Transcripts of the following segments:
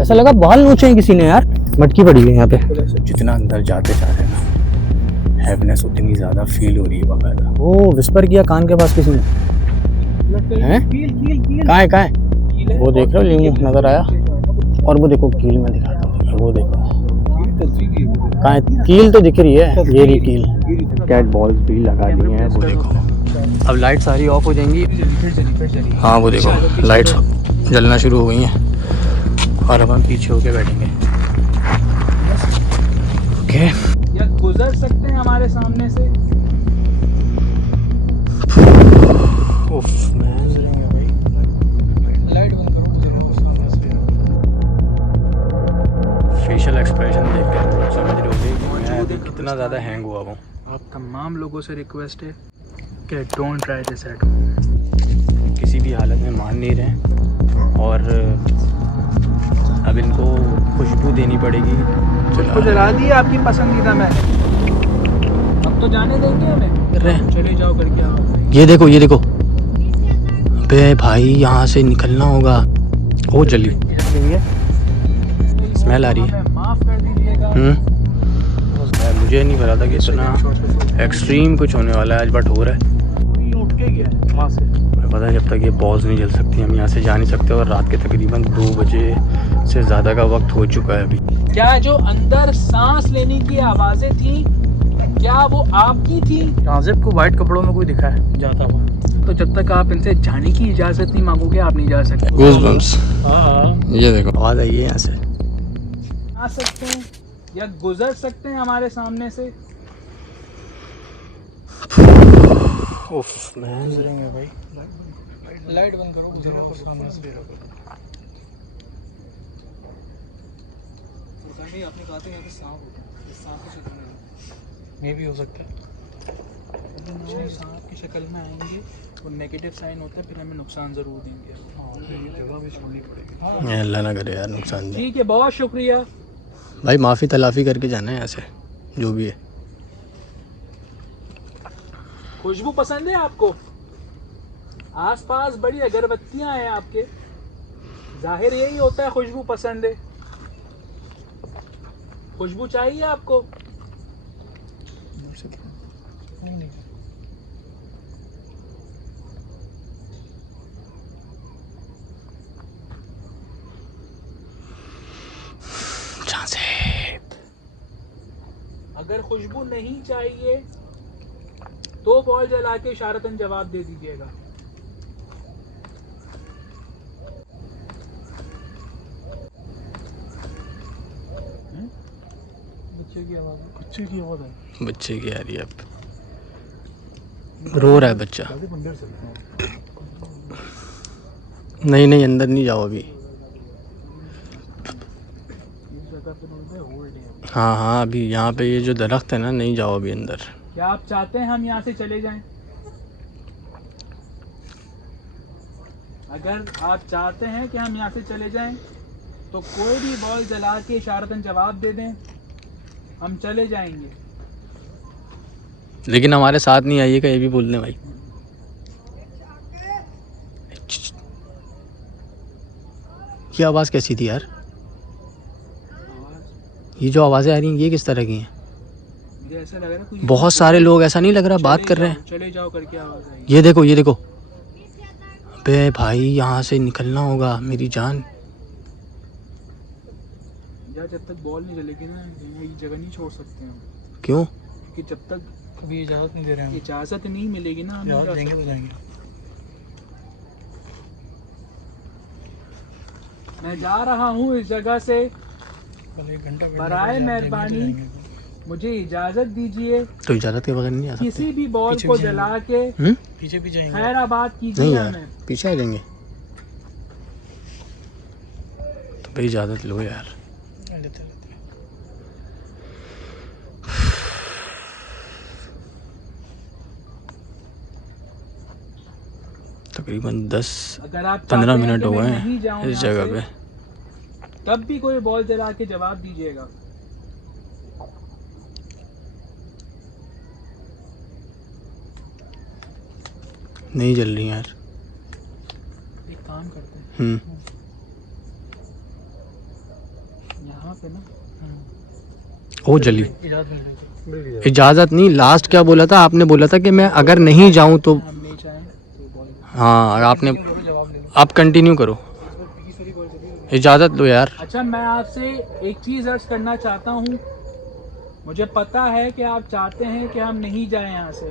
ऐसा लगा बाल नोचे हैं किसी ने यार। मटकी पड़ी है यहाँ पे। जितना अंदर जाते जा रहे हैं ना, हैवीनेस उतनी ज्यादा फील हो रही है बाकायदा। ओ विस्पर किया कान के पास किसी ने। हैं? कहाँ है? वो देख रहे हो लीमू नजर आया। और वो देखो कील में दिखाता हूँ, वो देखो कहाँ है? कील तो दिख रही है, ये रही कील। कैट बॉल्स भी लगा दी हैं, वो देखो। अब लाइट सारी ऑफ हो जाएंगी। हाँ वो देखो लाइट्स जलना शुरू हो गई हैं और अब हम पीछे होके बैठेंगे। ओके या गुजर सकते हैं हमारे सामने से। उफ भाई लाइट बंद करो। फेशियल एक्सप्रेशन देख के समझ रहे हो मैं अभी कितना ज़्यादा हैंग हुआ हूँ। आप तमाम लोगों से रिक्वेस्ट है कि don't try this at home. किसी भी हालत में मान नहीं रहे और अब इनको खुशबू देनी पड़ेगी। खुशबू जला दी आपकी पसंदीदा में। अब तो जाने देंगे हमें। कर रहे हैं। चले जाओ करके आओ। ये देखो अबे भाई यहाँ से निकलना होगा। ओ जल्दी स्मेल आ रही है। माफ कर दीजिएगा। मुझे नहीं पता था कि इतना एक्सट्रीम कुछ होने वाला है आज, बट हो रहा है। उठ के गया वहाँ से। मुझे पता है जब तक ये बॉल्स नहीं जल सकती हम यहाँ से जा नहीं सकते और रात के तकरीबन 2 बजे से ज़्यादा का वक्त हो चुका है अभी। क्या जो अंदर सांस लेने की आवाजें थी, क्या वो आपकी थी? काजिब को वाइट कपड़ों में कोई दिखा है जाता हुआ। तो जब तक आप इनसे जाने की इजाजत नहीं मांगोगे आप नहीं जा सकते। गूज़बम्प्स। ये देखो आवाज़ आई है यहाँ से। आ सकते हैं या गुजर सकते हैं हमारे सामने से। उफ मैं गुजरेंगे भाई। लाइट बंद करो। सामने से आपने कहा था यहाँ पे सांप होता है, सांप की शक्ल में मे भी हो सकता है। सांप की शक्ल में आएंगे और नेगेटिव साइन होता है, फिर हमें नुकसान ज़रूर देंगे। जगह भी छोड़नी पड़ेगी। अल्लाह ना करे यार नुकसान दे। ठीक है, बहुत शुक्रिया भाई माफ़ी तलाफ़ी करके जाना है यहाँ से जो भी है। खुशबू पसंद है आपको? आसपास बड़ी अगरबत्तियां हैं आपके, जाहिर यही होता है खुशबू पसंद है। खुशबू चाहिए आपको? नहीं अगर खुशबू नहीं चाहिए तो बॉल जला के इशारतन जवाब दे दीजिएगा। बच्चे की आवाज़ है। बच्चे की आ रही है अब, रो रहा है बच्चा। नहीं अंदर नहीं जाओ अभी। हाँ अभी यहाँ पे ये जो दरख्त है ना, नहीं जाओ अभी अंदर। क्या आप चाहते हैं हम यहाँ से चले जाएं? अगर आप चाहते हैं कि हम यहाँ से चले जाएं तो कोई भी बॉल जला के इशारतन जवाब दे दें, हम चले जाएंगे। लेकिन हमारे साथ नहीं आइएगा, ये भी बोल दें भाई। ये आवाज़ कैसी थी यार? ये जो आवाज़ें आ रही हैं ये किस तरह की हैं? मुझे ऐसा लग रहा है कुछ बहुत सारे लोग, ऐसा नहीं लग रहा बात कर रहे हैं। चले जाओ करके आवाज़ आई। ये देखो अबे भाई यहाँ से निकलना होगा मेरी जान। यार जब तक बॉल नहीं जलेगी ना ये जगह नहीं छोड़ सकते हम। क्यों? क्योंकि जब तक अभी इजाज़त नहीं दे रहे हैं। इजाज़त नहीं मिलेगी ना हम नहीं जा देंगे तो सकते। जाएंगे। मैं जा रहा हूँ इस जगह से, एक घंटा बराए मेहरबानी मुझे इजाज़त दीजिए। तो इजाज़त के बगैर नहीं आ सकते। किसी भी बॉल को जला के पीछे भी जाएंगे। खैराबाद नहीं कीजिए यार हमें। पीछे आ जाएंगे तो भाई इजाज़त लो यार। तकरीबन 10-15 मिनट हो गए हैं इस जगह पे। तब भी कोई बॉल जला के जवाब दीजिएगा। नहीं जल रही यार। एक काम करते हैं, यहाँ पे ना ओ जली। इजाज़त मिल जाएगी। इजाज़त नहीं, लास्ट क्या बोला था आपने? बोला था कि मैं अगर नहीं जाऊं तो। हम नहीं चाहें तो बॉल हाँ आपने, जवाब ले लो। आप कंटिन्यू करो, इजाज़त लो यार। अच्छा, मैं आपसे एक चीज़ अर्ज करना चाहता हूँ। मुझे पता है कि आप चाहते हैं कि हम नहीं जाएं यहाँ से।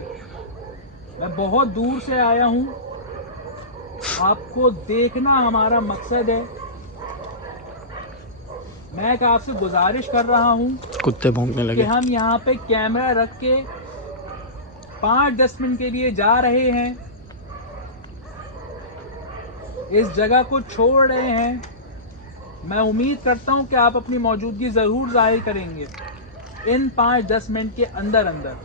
मैं बहुत दूर से आया हूँ, आपको देखना हमारा मकसद है। मैं एक आपसे गुजारिश कर रहा हूँ कुत्ते भौंकने कि लगे। हम यहाँ पे कैमरा रख के 5-10 मिनट के लिए जा रहे हैं, इस जगह को छोड़ रहे हैं। मैं उम्मीद करता हूँ कि आप अपनी मौजूदगी ज़रूर ज़ाहिर करेंगे इन 5-10 मिनट के अंदर अंदर।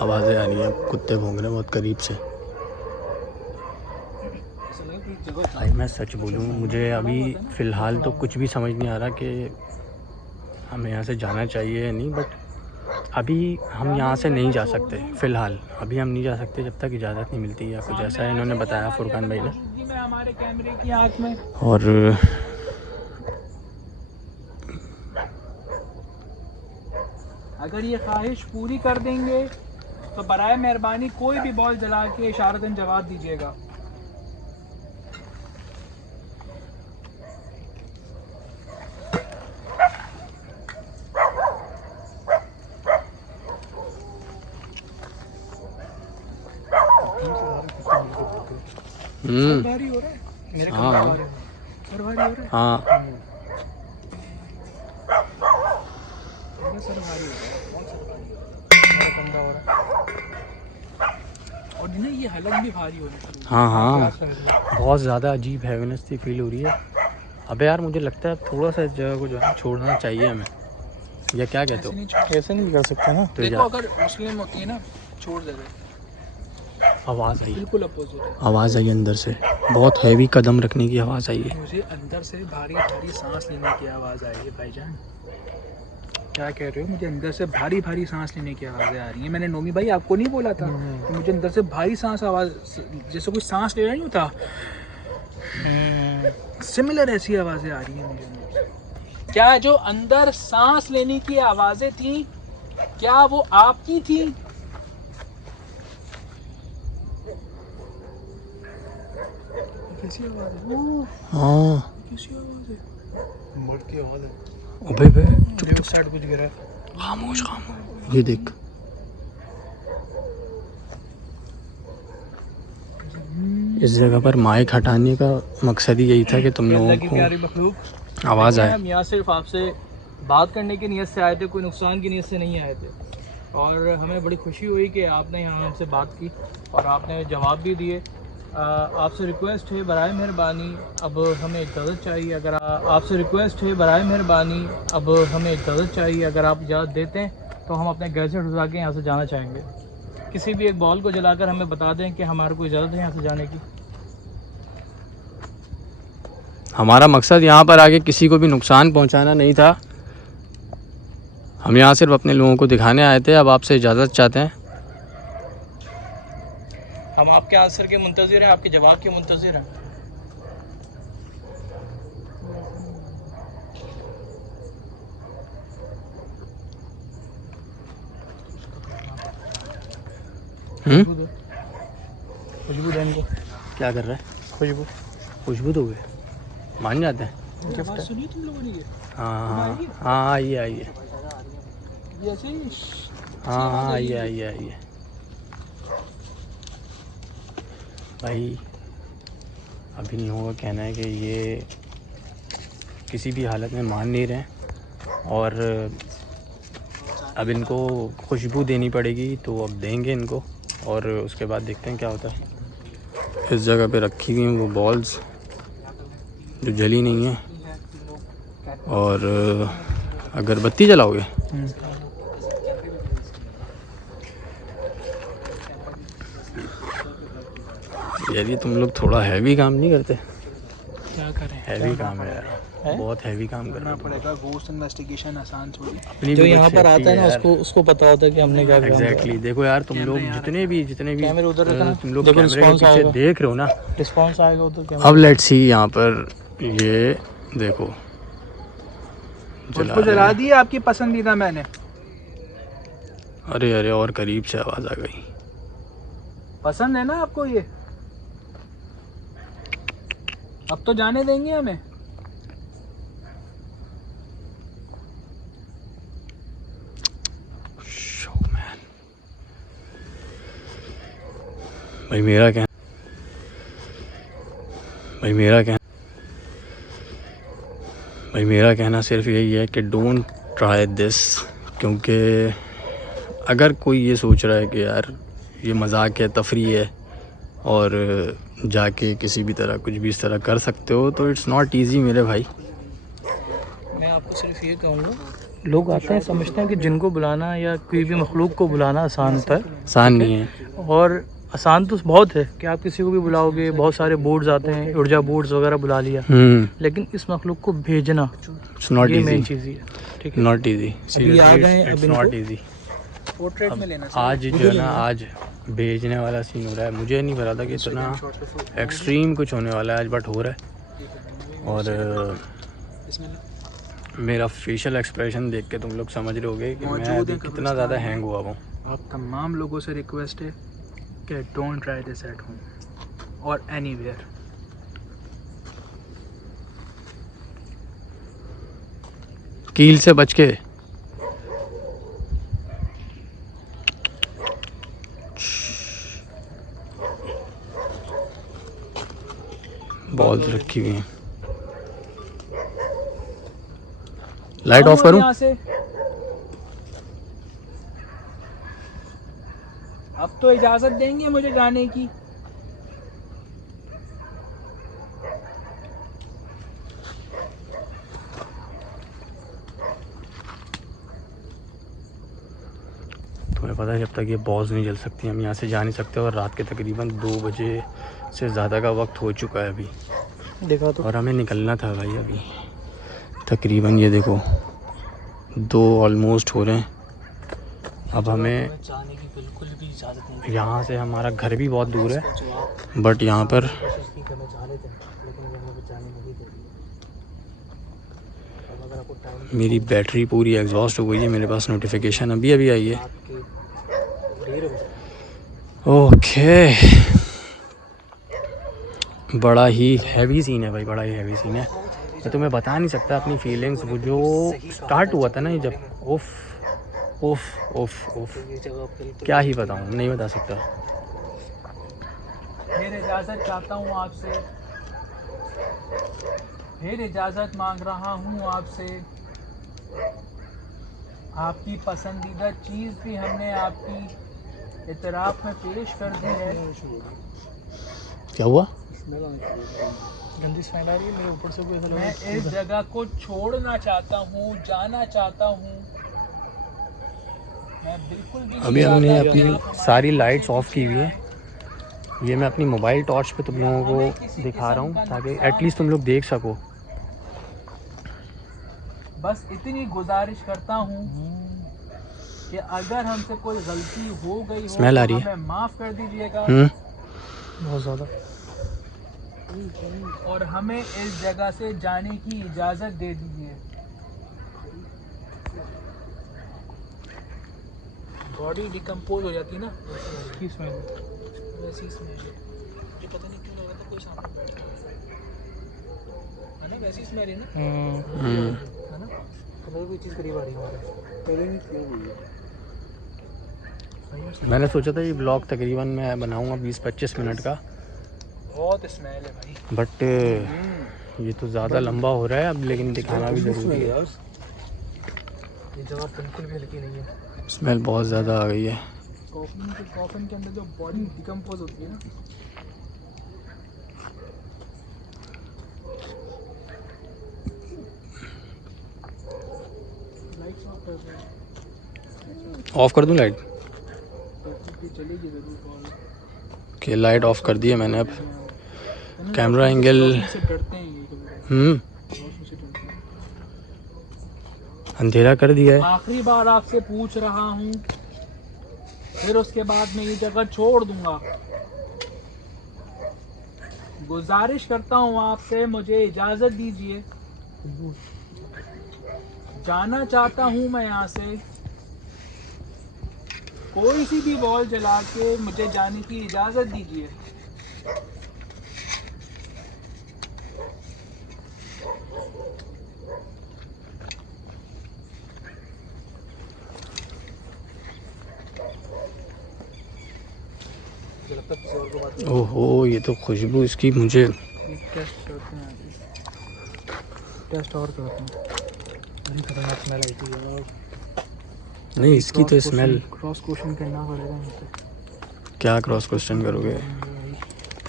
आवाज़ें आ रही हैं, कुत्ते भौंक रहे हैं बहुत करीब से। भाई मैं सच बोलूँ, मुझे अभी फ़िलहाल तो कुछ भी समझ नहीं आ रहा कि हमें यहाँ से जाना चाहिए या नहीं, बट अभी हम यहाँ से नहीं जा सकते। फ़िलहाल अभी हम नहीं जा सकते जब तक इजाज़त नहीं मिलती या कुछ ऐसा है इन्होंने बताया फुरकान भाई ने। हमारे कैमरे की आंख में और अगर ये ख्वाहिश पूरी कर देंगे तो बराए मेहरबानी कोई भी बॉल जला के इशारतन जवाब दीजिएगा। भारी हो रहा है मेरे हाँ सर, भारी हो रहा है। हाँ मेरा सर भारी हो रहा है, बहुत सर भारी हो रहा है, मेरा कंधा हो रहा है। और नहीं, ये हलक भी भारी हो रही है। हाँ हाँ, बहुत ज़्यादा अजीब हैवीनेस सी फील हो रही है। अबे यार मुझे लगता है थोड़ा सा इस जगह को जो है छोड़ना चाहिए हमें, या क्या कहते हो? ऐसे नहीं कर सकते ना। तो देखो, अगर मुस्लिम होती है ना, छोड़ देते। आवाज़ आई, बिल्कुल अपोजिट है। आवाज़ आई अंदर से, बहुत हैवी कदम रखने की आवाज़ आई है। मुझे अंदर से भारी भारी सांस लेने की आवाज़ आ रही है भाईजान। क्या कह रहे हो? मुझे अंदर से भारी भारी सांस लेने की आवाज़ें आ रही हैं। मैंने नोमी भाई आपको नहीं बोला था कि मुझे अंदर से भारी सांस आवाज़, जैसे कोई सांस ले रहा नहीं होता, सिमिलर ऐसी आवाज़ें आ रही हैं मुझे अंदर से। क्या जो अंदर सांस लेने की आवाज़ें थी, क्या वो आपकी थी? कैसी आवाज़ है? हाँ कैसी आवाज़ है? मर्द की आवाज़ है। अबे बे चुप चुप, साइड कुछ गिरा है। खामोश खामोश, ये देख। इस जगह पर माइक हटाने का मकसद ही यही था कि तुम लोगों की प्यारी मखलूक, को आवाज़ आए। हम यहाँ सिर्फ आपसे बात करने की नीयत से आए थे, कोई नुकसान की नीयत से नहीं आए थे। और हमें बड़ी खुशी हुई कि आपने यहाँ हमसे बात की और आपने जवाब भी दिए। आपसे रिक्वेस्ट है बराए मेहरबानी अब हमें इजाज़त चाहिए। अगर आपसे रिक्वेस्ट है बराए मेहरबानी अब हमें इजाज़त चाहिए। अगर आप इजाज़त देते हैं तो हम अपने गैजेट उठा के यहाँ से जाना चाहेंगे। किसी भी एक बॉल को जलाकर हमें बता दें कि हमारे को इजाज़त है यहाँ से जाने की। हमारा मकसद यहाँ पर आके किसी को भी नुकसान पहुँचाना नहीं था। हम यहाँ सिर्फ अपने लोगों को दिखाने आए थे। अब आपसे इजाज़त चाहते हैं। हम आपके आंसर के मुंतज़िर हैं, आपके जवाब के मुंतज़िर हैं। खुशबू दें इनको। क्या कर रहा है? खुशबू खुशबू तो हुए मान जाते हैं। आवाज़ सुनी तुम लोगों ने? ये हाँ हाँ आइए आइए, ऐसे ही हाँ हाँ आइए आइए आइए। भाई अब इन लोगों का कहना है कि ये किसी भी हालत में मान नहीं रहे और अब इनको खुशबू देनी पड़ेगी, तो अब देंगे इनको और उसके बाद देखते हैं क्या होता है। इस जगह पे रखी हुई हैं वो बॉल्स जो जली नहीं है, और अगरबत्ती जलाओगे? यार ये तुम लोग थोड़ा हैवी काम नहीं करते? क्या करें, हैवी काम है यार, है? बहुत हैवी काम करना पड़ेगा। गोश्त इन्वेस्टिगेशन आसान थोड़ी। अपनी जो भी यहाँ कुछ पर safety आता है ना यार। उसको पता होता है कि हमने क्या काम एग्जैक्टली किया। देखो यार, तुम लोग जितने भी कैमरे उधर रखना, तुम लोग देखो कैमरे के response पीछे आएगा। देख रहे हो ना, रिस्पॉन्स आएगा उधर अब कैमरे। लेट्स सी यहाँ पर ये देखो उसको जला दी आपकी पसंदीदा मैंने। अरे अरे, और करीब से आवाज़ आ गई। पसंद है ना आपको ये? अब तो जाने देंगे हमें। भाई मेरा क्या भाई मेरा कहना सिर्फ यही है कि डोंट ट्राई दिस, क्योंकि अगर कोई ये सोच रहा है कि यार ये मजाक है, तफरी है और जाके किसी भी तरह कुछ भी इस तरह कर सकते हो, तो इट्स नॉट इजी मेरे भाई। मैं आपको सिर्फ ये कहूँगा, लोग आते हैं समझते हैं कि जिनको बुलाना या कोई भी मखलूक को बुलाना आसान नहीं है। और आसान तो बहुत है कि आप किसी को भी बुलाओगे, बहुत सारे बोर्ड्स आते हैं, ऊर्जा बोर्ड्स वगैरह बुला लिया, लेकिन इस मखलूक को भेजना इट्स नॉट ये मेन इजी, चीज़ है। ठीक है, नॉट इजी, अभी आ गए, अब इट्स इनको नॉट इजी। पोर्ट्रेट में लेना आज जो है ना, आज भेजने वाला सीन हो रहा है। मुझे नहीं पता था कि इतना एक्सट्रीम कुछ होने वाला है आज, बट हो रहा है। और मेरा फेशियल एक्सप्रेशन देख के तुम लोग समझ रहे होगे कि मैं अभी कितना ज़्यादा हैंग हुआ हूँ। आप तमाम लोगों से रिक्वेस्ट है कि don't try this at home और एनीवेयर। कील से बच के। बॉल्स रखी हुई हैं। लाइट ऑफ करूं? यहाँ से अब तो इजाजत देंगे मुझे जाने की। तुम्हें पता है जब तक ये बॉल्स नहीं जल सकती हम यहाँ से जा नहीं सकते, और रात के तकरीबन 2 बजे से ज़्यादा का वक्त हो चुका है अभी। देखा तो, और हमें निकलना था भाई अभी। तकरीबन ये देखो 2 ऑलमोस्ट हो रहे हैं। अब हमें जाने की बिल्कुल भी इजाज़त नहीं। यहाँ से हमारा घर भी बहुत दूर है, बट यहाँ पर कोशिश की करना चाह रहे थे, लेकिन हमें जाने नहीं दे दिया। अब अगर आपको टाइम मेरी बैटरी पूरी एग्जॉस्ट हो गई है। मेरे पास नोटिफिकेशन अभी अभी आई है। रात के 1:30 बजे, ओके, बड़ा ही हैवी सीन है भाई, बड़ा ही हैवी सीन है। मैं तुम्हें बता नहीं सकता अपनी फीलिंग्स। वो जो स्टार्ट हुआ था ना ये, जब उफ उफ उफ उफ, ये जगह बिल्कुल क्या ही बताऊँ, नहीं बता सकता। फिर इजाजत चाहता हूँ आपसे, फिर इजाजत मांग रहा हूँ आपसे। आपकी पसंदीदा चीज़ भी हमने आपकी इतराफ़ में पेश कर दी है। क्या हुआ? गंदी स्मेल आ रही है मेरे ऊपर से। कोई मैं इस जगह को छोड़ना चाहता हूँ, जाना चाहता हूँ। मैं बिल्कुल भी अभी नहीं हमने चाहता कि अपनी आप हमारे सारी पीछे लाइट्स ऑफ की हुई है। ये मैं अपनी मोबाइल टॉर्च पे तुम लोगों को दिखा रहा हूँ ताकि एटलीस्ट तुम लोग देख सको। बस इतनी गुजारिश करता हूँ कि अगर हमसे कोई गलती हो गई हो स्मेल आ तो रही है। हमें माफ़ कर दीजिएगा बहुत ज़्यादा। और हमें इस जगह से जाने की इजाज़त दे दीजिए। बॉडी डिकम्पोज हो जाती है ना, की स्मेल वैसी स्मेल है। मुझे पता नहीं क्यों लग रहा था कोई सामने बैठा है ना, वैसी स्मेल है ना, है ना। कलर कोई चीज़ करीब आ रही है हमारे। मैंने सोचा था ये ब्लॉग तकरीबन मैं बनाऊंगा 20-25 मिनट का, बहुत स्मेल है भाई। बट ये तो ज़्यादा लंबा हो रहा है अब, लेकिन दिखाना भी ज़रूरी है। ये जगह बिल्कुल भी हल्की नहीं है। स्मेल बहुत ज़्यादा आ गई है। कॉफिन के अंदर जो बॉडी डिकम्पोज होती है ना, लाइट्स ऑफ कर दो। ऑफ़ कर दूं लाइट? चलेगी ज़रूर। कि लाइट ऑफ़ कर दी है मैंने अब। कैमरा एंगल से डरते हैं ये कभी, रोशनी से डरते हैं। अंधेरा कर दिया है। आखिरी बार आपसे पूछ रहा हूँ, फिर उसके बाद मैं ये जगह छोड़ दूंगा। गुजारिश करता हूँ आपसे, मुझे इजाजत दीजिए। जाना चाहता हूँ मैं यहाँ से। कोई सी भी बॉल जला के मुझे जाने की इजाजत दीजिए। ओहो, ये तो खुशबू इसकी मुझे टेस्ट करते हैं, टेस्ट और करते हैं। बड़ी खतरनाक स्मेल आई थी और नहीं, इसकी तो स्मेल। क्रॉस क्वेश्चन करना पड़ेगा मुझे। क्या क्रॉस क्वेश्चन करोगे?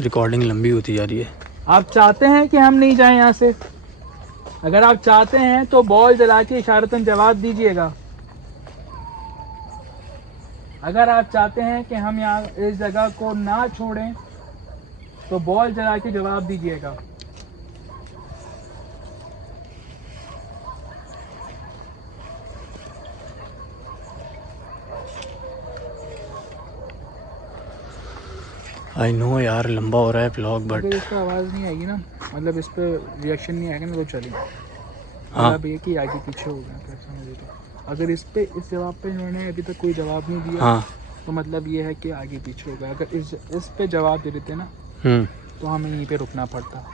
रिकॉर्डिंग लंबी होती जा रही है। आप चाहते हैं कि हम नहीं जाएं यहाँ से? अगर आप चाहते हैं तो बॉल जला के इशारतन जवाब दीजिएगा। अगर आप चाहते हैं कि हम यहाँ इस जगह को ना छोड़ें तो बॉल जला के जवाब दीजिएगा। आई नो यार, लंबा हो रहा है व्लॉग, अगर बट इसका आवाज़ नहीं आएगी ना, मतलब इस पे रिएक्शन नहीं आएगा ना, तो चलिए। हाँ। अब ये कि आगे पीछे हो गया, कैसा मुझे तो। अगर इस जवाब पे इन्होंने अभी तक कोई जवाब नहीं दिया, हाँ। तो मतलब ये है कि आगे पीछे हो गया। अगर इस पे जवाब दे देते ना, तो हमें यहीं पे रुकना पड़ता।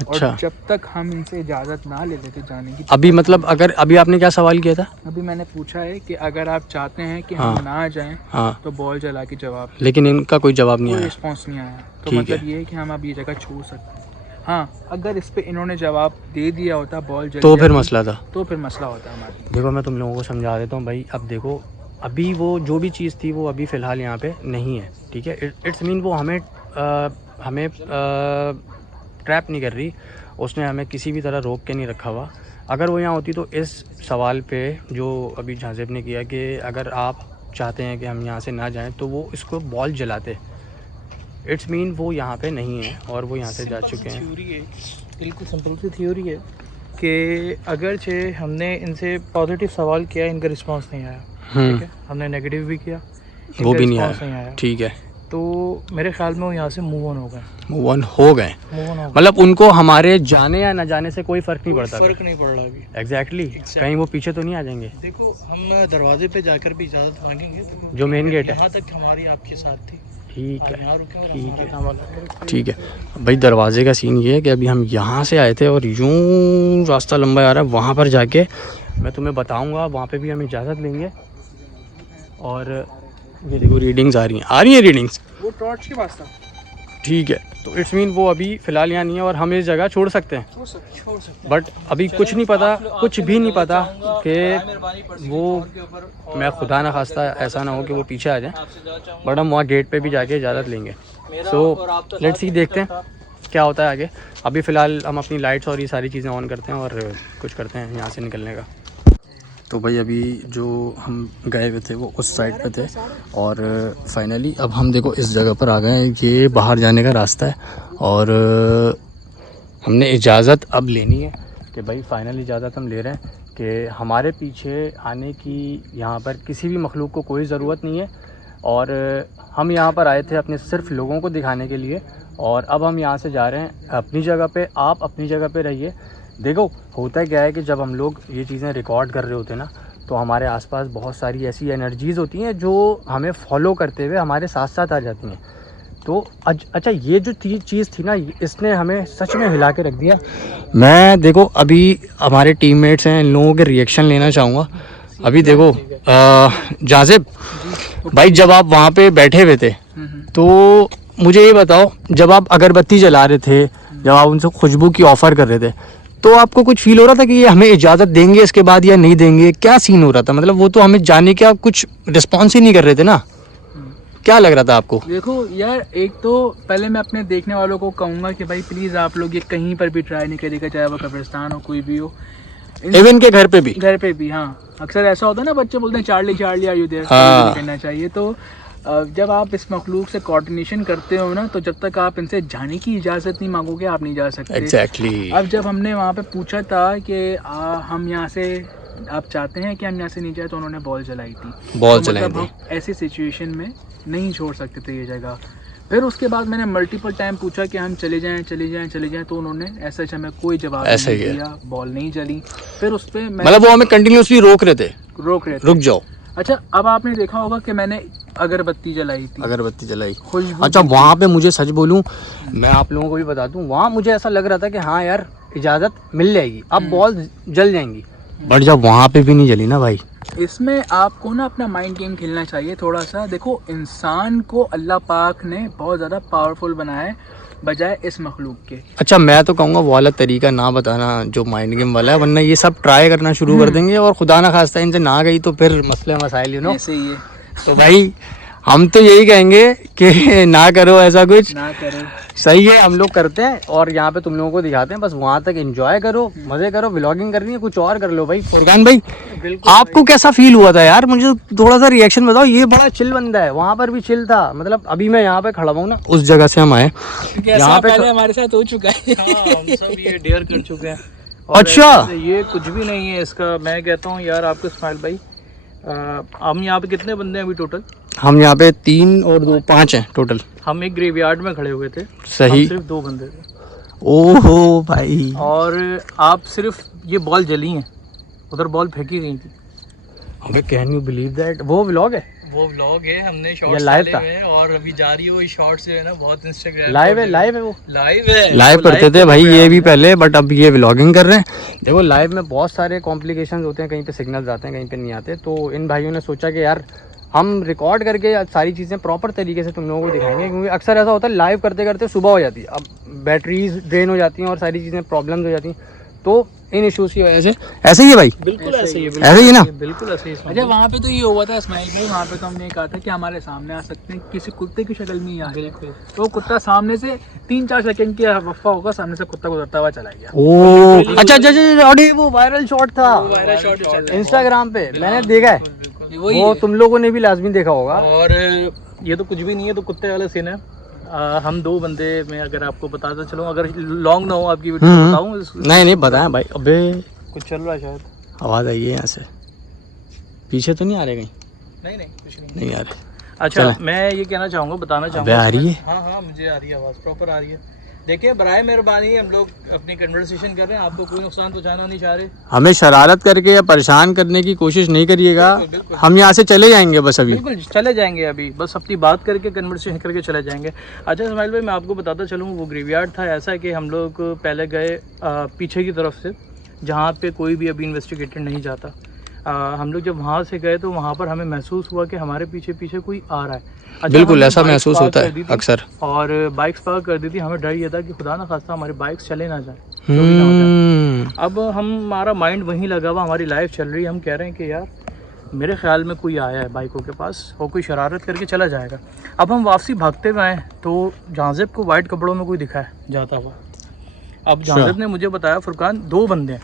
अच्छा। और जब तक हम इनसे इजाज़त ना ले लेते जाने की। अभी मतलब अगर अभी आपने क्या सवाल किया था? अभी मैंने पूछा है कि अगर आप चाहते हैं कि हाँ। हम ना जाएं, हाँ। तो बॉल जला के जवाब। लेकिन इनका कोई जवाब नहीं कोई आया। रिस्पॉन्स नहीं आया, तो ठीक मतलब है। ये है कि हम अब ये जगह छोड़ सकते हैं। हाँ, अगर इस पे इन्होंने जवाब दे दिया होता, बॉल जल तो फिर जाती, मसला था। तो फिर मसला होता हमारा। देखो, मैं तुम लोगों को समझा देता हूँ भाई। अब देखो, अभी वो जो भी चीज़ थी वो अभी फ़िलहाल यहाँ पे नहीं है, ठीक है। इट्स मीन वो हमें ट्रैप नहीं कर रही। उसने हमें किसी भी तरह रोक के नहीं रखा हुआ। अगर वो यहाँ होती तो इस सवाल पे जो अभी जाज़िब ने किया कि अगर आप चाहते हैं कि हम यहाँ से ना जाएं, तो वो इसको बॉल जलाते। इट्स मीन वो यहाँ पे नहीं है और वो यहाँ से जा चुके हैं। थ्योरी है, बिल्कुल सिंपल सी थ्योरी है कि अगरचे हमने इनसे पॉजिटिव सवाल किया, इनका रिस्पांस नहीं आया, ठीक है। हमने नेगेटिव भी किया, वो भी नहीं रिस्पांस आया। ठीक है, तो मेरे ख्याल में वो यहाँ से मूव ऑन हो गए। मूव ऑन हो गए, मतलब उनको हमारे जाने या न जाने से कोई फ़र्क नहीं पड़ता। फर्क नहीं पड़ रहा अभी। एग्जैक्टली। कहीं वो पीछे तो नहीं आ जाएंगे। देखो, हम दरवाजे पे जाकर भी इजाज़त मांगेंगे, जो मेन गेट है। यहाँ तक हमारी आपके साथ थी। ठीक है, यहाँ रुके और ठीक हमारा है। काम अलग। ठीक है भाई, दरवाजे का सीन ये है कि अभी हम यहाँ से आए थे और यूँ रास्ता लंबा आ रहा है। वहाँ पर जाके मैं तुम्हें बताऊँगा, वहाँ पे भी हम इजाज़त लेंगे। और ये देखो, रीडिंग्स आ रही हैं रीडिंग्स। वो टॉर्च के पास था। ठीक है, तो इट्स मीन वो अभी फ़िलहाल यहाँ नहीं है और हम इस जगह छोड़ सकते हैं। छोड़ सकते। बट अभी कुछ नहीं पता, कुछ भी नहीं पता कि वो, मैं खुदा ना खास्ता ऐसा ना हो कि वो पीछे आ जाए, बट हम वहाँ गेट पे भी जाके इजाज़त लेंगे। सो लेट्स सी, देखते हैं क्या होता है आगे। अभी फ़िलहाल हम अपनी लाइट्स और ये सारी चीज़ें ऑन करते हैं और कुछ करते हैं यहाँ से निकलने का। तो भाई अभी जो हम गए हुए थे वो उस साइड पे थे और फाइनली अब हम देखो इस जगह पर आ गए हैं। ये बाहर जाने का रास्ता है और हमने इजाज़त अब लेनी है कि भाई फाइनल इजाज़त हम ले रहे हैं कि हमारे पीछे आने की यहाँ पर किसी भी मखलूक को कोई ज़रूरत नहीं है। और हम यहाँ पर आए थे अपने सिर्फ लोगों को दिखाने के लिए और अब हम यहाँ से जा रहे हैं अपनी जगह पे। आप अपनी जगह पे रहिए। देखो, होता क्या है कि जब हम लोग ये चीज़ें रिकॉर्ड कर रहे होते हैं ना, तो हमारे आसपास बहुत सारी ऐसी एनर्जीज़ होती हैं जो हमें फॉलो करते हुए हमारे साथ साथ आ जाती हैं। तो अच्छा, ये जो चीज़ थी ना, इसने हमें सच में हिला के रख दिया। मैं देखो अभी हमारे टीममेट्स हैं, इन लोगों के रिएक्शन लेना चाहूँगा। अभी देखो जाज़िब भाई, जब आप वहाँ पे बैठे हुए थे तो मुझे ये बताओ, जब आप अगरबत्ती जला रहे थे, जब आप उनसे खुशबू की ऑफ़र कर रहे थे, तो आपको कुछ फील हो रहा था कि ये हमें इजाज़त देंगे इसके बाद या नहीं देंगे? क्या सीन हो रहा था? मतलब वो तो हमें जाने का कुछ रिस्पॉन्स ही नहीं कर रहे थे ना। क्या लग रहा था आपको? देखो यार, एक तो पहले मैं अपने देखने वालों को कहूँगा कि भाई प्लीज़ आप लोग ये कहीं पर भी ट्राई नहीं करिएगा, चाहे वो कब्रिस्तान हो, कोई भी हो, इवन के घर पे भी। हाँ। अक्सर ऐसा होता है ना, बच्चे बोलते हैं Charlie Charlie are you there, करना चाहिए। तो जब आप इस मखलूक से कोऑर्डिनेशन करते हो ना, तो जब तक आप इनसे जाने की इजाज़त नहीं मांगोगे आप नहीं जा सकते। एग्जैक्टली। अब जब हमने वहाँ पे पूछा था कि हम यहाँ से, आप चाहते हैं कि हम यहाँ से नहीं जाए, तो उन्होंने बॉल जलाई थी। बॉल तो जलाई मतलब थी। हम ऐसी सिचुएशन में नहीं छोड़ सकते थे ये जगह। फिर उसके बाद मैंने मल्टीपल टाइम पूछा कि हम चले जाएं, तो उन्होंने ऐसा हमें कोई जवाब ऐसा नहीं ही है। दिया, बॉल नहीं जली। फिर उस पर मतलब वो हमें कंटिन्यूसली रोक रहे थे, रोक रहे थे। रुक जाओ। अच्छा, अब आपने देखा होगा कि मैंने अगरबत्ती जलाई थी, अगरबत्ती जलाई। खुशबू। अच्छा, वहाँ पे मुझे सच बोलूँ, मैं आप लोगों को भी बता दूँ, वहाँ मुझे ऐसा लग रहा था कि हाँ यार इजाज़त मिल जाएगी, अब बॉल जल जाएंगी, बट जब वहाँ पे भी नहीं जली ना भाई। इसमें आपको ना अपना माइंड गेम खेलना चाहिए थोड़ा सा। देखो, इंसान को अल्लाह पाक ने बहुत ज़्यादा पावरफुल बनाया है बजाय इस मखलूक के। अच्छा, मैं तो कहूँगा वो वाला तरीका ना बताना जो माइंड गेम वाला है, वरना ये सब ट्राई करना शुरू कर देंगे और खुदा ना खास्ता इनसे ना गई तो फिर मसले मसाइल, यू नो। ऐसे ही है, तो भाई हम तो यही कहेंगे कि ना करो ऐसा कुछ। ना करो। सही है, हम लोग करते हैं और यहाँ पे तुम लोगों को दिखाते हैं, बस वहाँ तक एंजॉय करो, मजे करो। व्लॉगिंग करनी है कुछ और कर लो भाई। फुरकान भाई, आपको कैसा फील हुआ था यार? मुझे थोड़ा सा रिएक्शन बताओ। ये बड़ा चिल बंदा है, वहाँ पर भी चिल था। मतलब अभी मैं यहाँ पे खड़ा हूँ ना, उस जगह से हम आए यहाँ पे। पहले हमारे साथ हो चुका है। हाँ, हम सब ये डेयर कर चुके हैं। और अच्छा। ऐसे ये कुछ भी नहीं है इसका। मैं कहता हूँ यार आपको इस्माइल भाई, हम यहाँ पे कितने बंदे हैं अभी टोटल? हम यहाँ पे 3 और 2 5 हैं टोटल। हम एक ग्रेवयार्ड में खड़े हुए थे। सही। हम सिर्फ 2 बंदे थे। ओहो भाई। और आप सिर्फ ये बॉल जली हैं, उधर बॉल फेंकी गई थी। अबे कैन यू बिलीव दैट? वो व्लॉग है, वो व्लॉग है, हमने ये शॉर्ट्स live डाले था? हुए हैं और अभी जा रही है वो शॉर्ट्स जो है ना, बहुत इंस्टाग्राम लाइव है, लाइव है वो। लाइव है। लाइव वो करते थे कर भाई रहे ये हैं भी हमने। पहले, बट अब ये व्लॉगिंग कर रहे हैं। देखो लाइव में बहुत सारे कॉम्प्लिकेशंस होते हैं, कहीं पे सिग्नल्स आते हैं, कहीं पे नहीं आते। तो इन भाइयों ने सोचा कि यार हम रिकॉर्ड करके सारी चीज़ें प्रॉपर तरीके से तुम लोगों को दिखाएंगे, क्योंकि अक्सर ऐसा होता है लाइव करते करते सुबह हो जाती है, अब बैटरीज ड्रेन हो जाती हैं और सारी चीज़ें प्रॉब्लम्स हो जाती हैं। तो इन इश्यूज़ की वजह से ऐसे ही है भाई, बिल्कुल ऐसे ही है, ऐसे ही है ना? बिल्कुल ऐसे ही है। अच्छा, वहाँ पे तो ये हुआ था इस्माइल भाई, वहाँ पे तो हमने कहा था कि हमारे सामने आ सकते हैं, किसी कुत्ते की शक्ल में ही आ। बिल्कुल। तो वो कुत्ता सामने से 3-4 सेकंड की वफ़ा होगा, सामने से कुत्ता गुजरता हुआ चला गया। ओ अच्छा अच्छा अच्छा, अरे वो वायरल शॉट था वायरल शॉट चल रहा है। इंस्टाग्राम पे, मैंने देखा है। वही वो है। तुम लोगों ने भी लाजमी देखा होगा। और ये तो कुछ भी नहीं है, तो कुत्ते वाला सीन है। हम 2 बंदे, मैं अगर आपको बताता चलूँ, अगर लॉन्ग ना हो आपकी वीडियो बताऊँ। नहीं नहीं बताएं भाई। अबे कुछ चल रहा है शायद। आवाज़ आई है यहाँ से, पीछे तो नहीं आ रहे कहीं? नहीं नहीं, कुछ नहीं। नहीं आ रहे। अच्छा, चलें। मैं ये कहना चाहूँगा, बताना अबे चाहूँगा। आ रही है? हाँ हाँ, मुझे आ रही है आवाज़, प्रॉपर आ रही है। देखिए, बराए मेहरबानी हम लोग अपनी कन्वर्सेशन कर रहे हैं, आपको कोई नुकसान पहुँचाना नहीं चाह रहे। हमें शरारत करके या परेशान करने की कोशिश नहीं करिएगा। बिल्कुल, बिल्कुल। हम यहाँ से चले जाएंगे बस अभी। बिल्कुल चले जाएंगे अभी, बस अपनी बात करके कन्वर्सेशन करके चले जाएंगे। अच्छा इस्माइल भाई, मैं आपको बताता चलूँ, वो ग्रेवयार्ड था। ऐसा है कि हम लोग पहले गए पीछे की तरफ से, जहाँ पे कोई भी अभी इन्वेस्टिगेटर नहीं जाता। हम लोग जब वहाँ से गए तो वहाँ पर हमें महसूस हुआ कि हमारे पीछे पीछे कोई आ रहा है। अच्छा, बिल्कुल हमने ऐसा बाइक्स महसूस पार्क होता कर है दी थी अक्सर। और बाइक्स पार्क कर दी थी। हमें डर ये था कि खुदा ना खास्ता हमारी बाइक्स चले ना जाए, चोरी ना हो जाए। अब हमारा माइंड वहीं लगा हुआ, हमारी लाइफ चल रही है, हम कह रहे हैं कि यार मेरे ख्याल में कोई आया है बाइकों के पास और कोई शरारत करके चला जाएगा। अब हम वापसी भागते हुए आए तो जाज़िब को वाइट कपड़ों में कोई दिखा है जाता हुआ। अब जाज़िब ने मुझे बताया, फुरकान 2 बंदे हैं,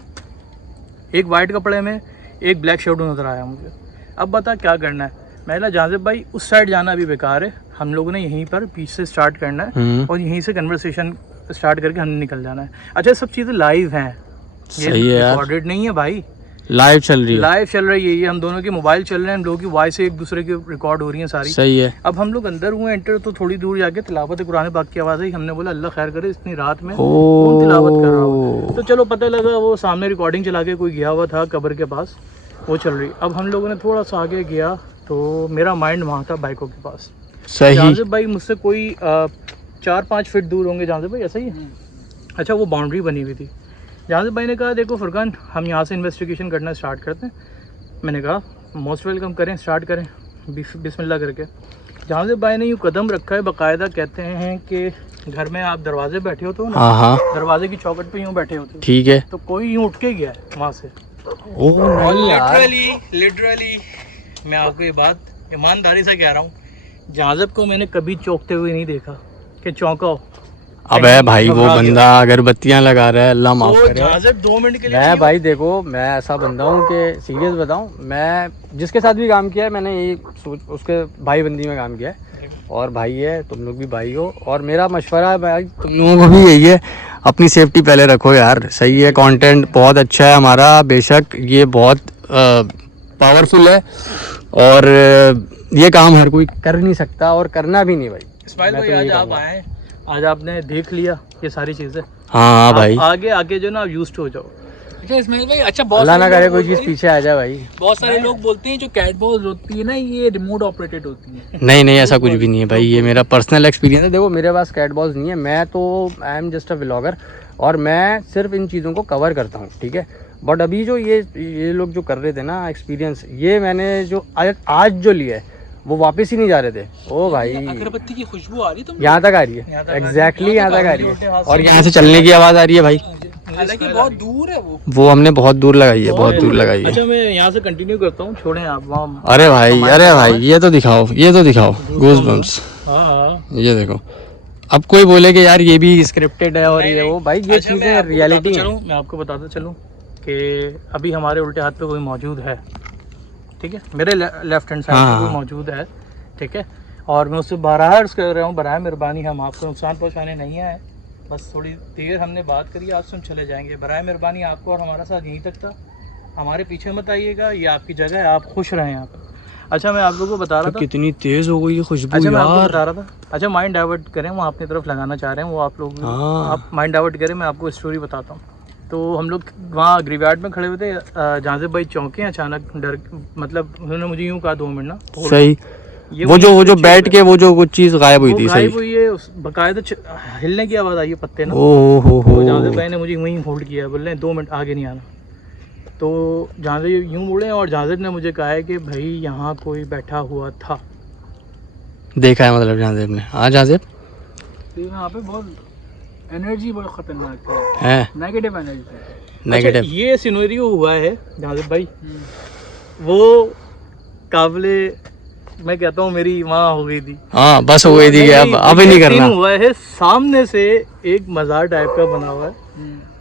एक वाइट कपड़े में, एक ब्लैक शर्ट नज़र आया मुझे। अब बता क्या करना है? मैंने जाज़िब भाई उस साइड जाना अभी बेकार है, हम लोगों ने यहीं पर पीछे से स्टार्ट करना है और यहीं से कन्वर्सेशन स्टार्ट करके हमने निकल जाना है। अच्छा, सब चीज़ें लाइव हैं, ये सही है यार। रिकॉर्डेड नहीं है भाई, लाइव चल रही है। लाइव चल रही है। ये हम दोनों के मोबाइल चल रहे हैं, हम लोगों की वॉइस एक दूसरे की रिकॉर्ड हो रही है सारी। सही है। अब हम लोग अंदर हुए एंटर, तो थोड़ी दूर जाके तिलावत कुरान पाक की आवाज़ आई। हमने बोला अल्लाह खैर करे, इतनी रात में कौन तिलावत कर रहा हो। तो चलो पता लगा वो सामने रिकॉर्डिंग चला के कोई गया हुआ था कब्र के पास, वो चल रही। अब हम लोगों ने थोड़ा सा आगे गया तो मेरा माइंड वहाँ था बाइकों के पास। सही। जाज़िब भाई मुझसे कोई 4-5 फीट दूर होंगे जाज़िब भाई, ऐसा ही है। अच्छा, वो बाउंड्री बनी हुई थी। जाज़िब भाई ने कहा देखो फुरकान, हम यहाँ से इन्वेस्टिगेशन करना स्टार्ट करते हैं। मैंने कहा मोस्ट वेलकम, करें, स्टार्ट करें बिस्मिल्लाह करके। जाज़िब भाई ने यूँ कदम रखा है, बाकायदा कहते हैं कि घर में आप दरवाजे बैठे होते हो ना, हाँ हाँ दरवाजे की चौखट पे यूँ बैठे होते हो, ठीक है। तो कोई यूँ उठ के गया है वहाँ से। ओह नहीं यार। लिटरली मैं आपको ये बात ईमानदारी से कह रहा हूँ, जाज़िब को मैंने कभी चौंकते हुए नहीं देखा कि चौंका हो। अब है भाई वो बंदा अगरबत्तियां लगा रहा है, अल्लाह माफ करे। जाज़िब 2 मिनट के लिए मैं भाई देखो, मैं ऐसा बंदा हूँ कि सीरियस बताऊँ, मैं जिसके साथ भी काम किया है मैंने यही उसके भाई बंदी में काम किया है, और भाई है, तुम लोग भी भाई हो, और मेरा मशवरा है भाई तुम लोगों को भी यही है, अपनी सेफ्टी पहले रखो यार। सही है, कंटेंट बहुत अच्छा है हमारा, बेशक ये बहुत पावरफुल है, और ये काम हर कोई कर नहीं सकता और करना भी नहीं भाई। इस्माइल मैं भाई तो यही आज आप कहूँगा। आए, आज आपने देख लिया ये सारी चीज़ें, हाँ भाई, आगे आगे जो ना आप यूज्ड हो जाओ। अच्छा इस्माइल भाई, अच्छा बहुत अल्लाह ना सारे करे लोग कोई बोलते चीज़ हैं- पीछे आ जाए भाई। बहुत सारे लोग बोलते हैं जो कैट बॉल्स होती है ना, ये रिमोट ऑपरेटेड होती है। नहीं नहीं, ऐसा कुछ भी नहीं है भाई, ये मेरा पर्सनल एक्सपीरियंस है। देखो मेरे पास कैट बॉल्स नहीं है, मैं तो I am just a vlogger, और मैं सिर्फ इन चीज़ों को कवर करता हूँ, ठीक है। बट अभी जो ये लोग जो कर रहे थे ना एक्सपीरियंस, ये मैंने जो आज जो लिया है वो वापस ही नहीं जा रहे थे। ओ भाई अगरबत्ती की खुशबू आ रही है तुम यहाँ तक आ रही है, एग्जैक्टली यहाँ तक आ रही है, और यहाँ से चलने की आवाज़ आ रही है भाई। हालांकि बहुत दूर है वो। हमने बहुत दूर लगाई है, बहुत दूर लगाई है। अच्छा मैं यहाँ से कंटिन्यू करता हूँ, छोड़ें आप वहाँ। अरे भाई ये तो दिखाओ, ये तो दिखाओ गूज बम्स, हाँ हाँ ये देखो। अब कोई बोले कि यार ये भी स्क्रिप्टेड है और ये वो, भाई ये अच्छा, मैं चीज़ें आपको रियलिटी बताता है। चलूं, मैं आपको बताता चलूँ कि अभी हमारे उल्टे हाथ पे कोई मौजूद है, ठीक है, मेरे लेफ्ट हैंड साइड हाँ, पे कोई हाँ। मौजूद है, ठीक है, और मैं उससे बारह कर रहा हूँ, बराए मेहरबानी हम आपको नुकसान पहुँचाने नहीं आए, बस थोड़ी देर हमने बात करी, आज से हम चले जाएंगे, बराए मेहरबानी आपको और हमारा साथ यहीं तक था, हमारे पीछे मत आइएगा, ये आपकी जगह है, आप खुश रहें यहाँ पर। अच्छा मैं आप लोगों को बता रहा था, कितनी तेज हो गई ये खुशबू अच्छा मैं आपको यार। बता रहा था, अच्छा माइंड डाइवर्ट करें, वो अपनी तरफ लगाना चाह रहे हैं, वो आप लोग हाँ। आप माइंड डाइवर्ट करें, मैं आपको स्टोरी बताता हूँ। तो हम लोग वहाँ ग्रेवयार्ड में खड़े हुए थे, जाज़िब भाई चौंके, अचानक डर, मतलब उन्होंने मुझे यूँ कहा 2 मिनट ना hold सही, ये वो जो बैठ के वो जो कुछ चीज़ गायब हुई थी, सही। गायब हुई है, बकायदा हिलने की आवाज़ आई है पत्ते ना। ओ हो तो जाज़िब भाई ने मुझे वहीं होल्ड किया, बोल रहे हैं 2 मिनट आगे नहीं आना। तो जाज़िब यूँ मुड़े और जाज़िब ने मुझे कहा है कि भाई यहाँ कोई बैठा हुआ था। देखा है मतलब जाज़िब ने। हाँ जाज़िब तो यहाँ पे बहुत एनर्जी बहुत खतरनाक है, है, नेगेटिव एनर्जी। नेगेटिव। अच्छा, ये सिनेरियो हुआ है जाज़िब भाई, वो काबिले, मैं कहता हूँ मेरी माँ हो गई थी। हाँ बस हो गई थी, अब ही नहीं ये करना। सीन हुआ है, सामने से एक मज़ार टाइप का बना हुआ है,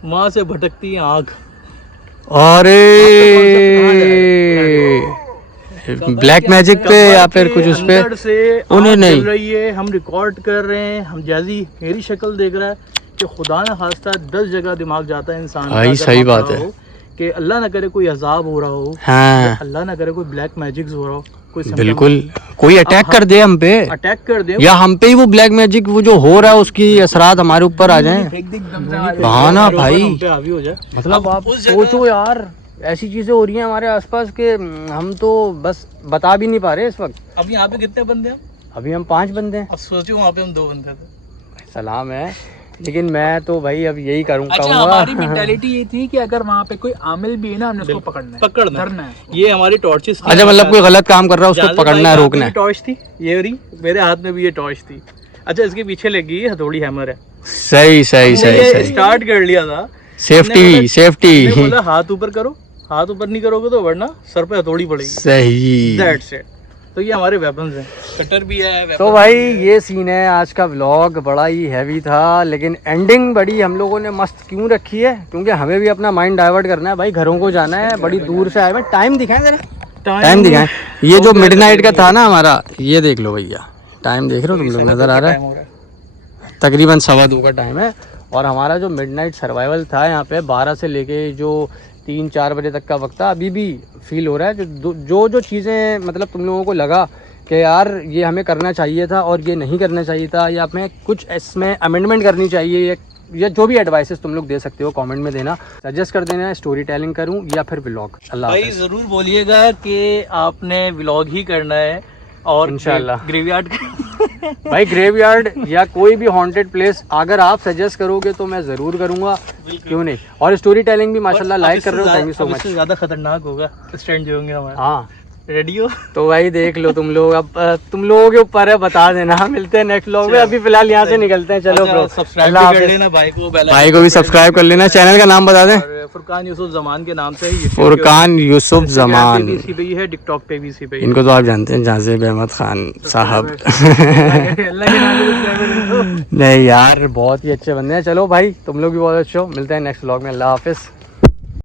वहाँ से भटकती है आँख, अरे ब्लैक मैजिक पे या फिर कुछ उस पे अंदर से उन्हें आँख नहीं। जल रही है, हम रिकॉर्ड कर रहे हैं, हम जैसी मेरी शक्ल देख रहा है कि खुदा न खास्ता 10 जगह दिमाग जाता है इंसान का, भाई, अगर सही हम बात ना है। हो कि अल्लाह ना करे कोई अजाब हो रहा हो, हाँ अल्लाह ना करे कोई ब्लैक मैजिक हो रहा हो, कोई बिल्कुल, कोई अटैक कर दे हम पे, अटैक कर दे, या हम पे ही वो ब्लैक मैजिक वो जो हो रहा है उसकी असरात हमारे ऊपर आ जाएं। एकदम हाँ ना हमारे ऊपर भाई, हम पे हावी हो जाए। मतलब आप उस जगह- सोचो यार, ऐसी चीजें हो रही हैं हमारे आसपास के हम तो बस बता भी नहीं पा रहे इस वक्त। अब यहाँ पे कितने बंदे हैं? अभी हम 5 बंदे हैं, अब सोचो वहाँ पे हम 2 बंदे थे। सलाम है, लेकिन मैं तो भाई अब यही अच्छा कहूँगा। हमारी मेंटालिटी ये थी कि अगर वहाँ पे कोई आमिल भी है ना, हमने उसको पकड़ना है, पकड़ना डरना है। ये हमारी टॉर्चेस। अच्छा मतलब कोई गलत काम कर रहा है उसको पकड़ना है, रोकना है। टॉर्च थी ये वाली, मेरे हाथ में भी ये टॉर्च थी। अच्छा इसके पीछे लगी है हथौड़ी, हैमर है। सही सही सही हमने ये सही, स्टार्ट कर लिया था, सेफ्टी सेफ्टी, हमने बोला हाथ ऊपर करो, हाथ ऊपर नहीं करोगे तो वरना सर पे हथौड़ी पड़ेगी। सही। That's it. तो ये हमारे वेपन्स हैं, कटर भी है, तो भाई ये सीन है आज का व्लॉग, बड़ा ही हैवी था, लेकिन एंडिंग बड़ी हम लोगों ने मस्त क्यों रखी है, क्योंकि हमें भी अपना माइंड डाइवर्ट करना है भाई, घरों को जाना है, बड़ी दूर से आए हैं। टाइम दिखाएं जरा, टाइम दिखाएं। ये जो मिडनाइट का था ना हमारा, ये देख लो भैया, टाइम देख रहे हो तुम लोग, नजर आ रहा है, तकरीबन 2:15 का टाइम है। और हमारा जो मिडनाइट सर्वाइवल था यहाँ पे 12 से लेके जो 3-4 बजे तक का वक्त था, अभी भी फील हो रहा है जो चीज़ें मतलब तुम लोगों को लगा कि यार ये हमें करना चाहिए था और ये नहीं करना चाहिए था, या हमें कुछ इसमें अमेंडमेंट करनी चाहिए, या जो भी एडवाइसेस तुम लोग दे सकते हो कमेंट में देना, सजेस्ट कर देना, स्टोरी टेलिंग करूं या फिर व्लॉग। अल्लाह भाई हाफ़िज़। जरूर बोलिएगा कि आपने व्लॉग ही करना है, और इंशाल्लाह। ग्रेवयार्ड भाई ग्रेवयार्ड या कोई भी हॉन्टेड प्लेस अगर आप सजेस्ट करोगे तो मैं ज़रूर करूँगा, क्यों नहीं। और स्टोरी टेलिंग भी माशाल्लाह लाइक कर रहे हो, थैंक यू सो मच। ज़्यादा खतरनाक होगा स्टैंड जो होंगे हमारे। हाँ रेडी हो? तो भाई देख लो तुम लोग, अब तुम लोगों के ऊपर है, बता देना। मिलते हैं नेक्स्ट व्लॉग में, अभी फिलहाल यहाँ से निकलते हैं। चलो ब्रो, सब्सक्राइब कर लेना भाई को, भाई को भी सब्सक्राइब कर लेना। चैनल का नाम बता दें। और फुरकान यूसुफ जमान के नाम से है। फुरकान यूसुफ जमान, पे भी है, टिकटॉक पे भी इसी पे ही है। इनको तो आप जानते हैं, जाज़ेब अहमद खान साहब। अल्लाह के नाम पे subscribe कर दो। नहीं यार, बहुत ही अच्छे बंदे हैं। चलो भाई, तुम लोग भी बहुत अच्छे हो। मिलते हैं नेक्स्ट व्लॉग में। अल्लाह हाफिज़।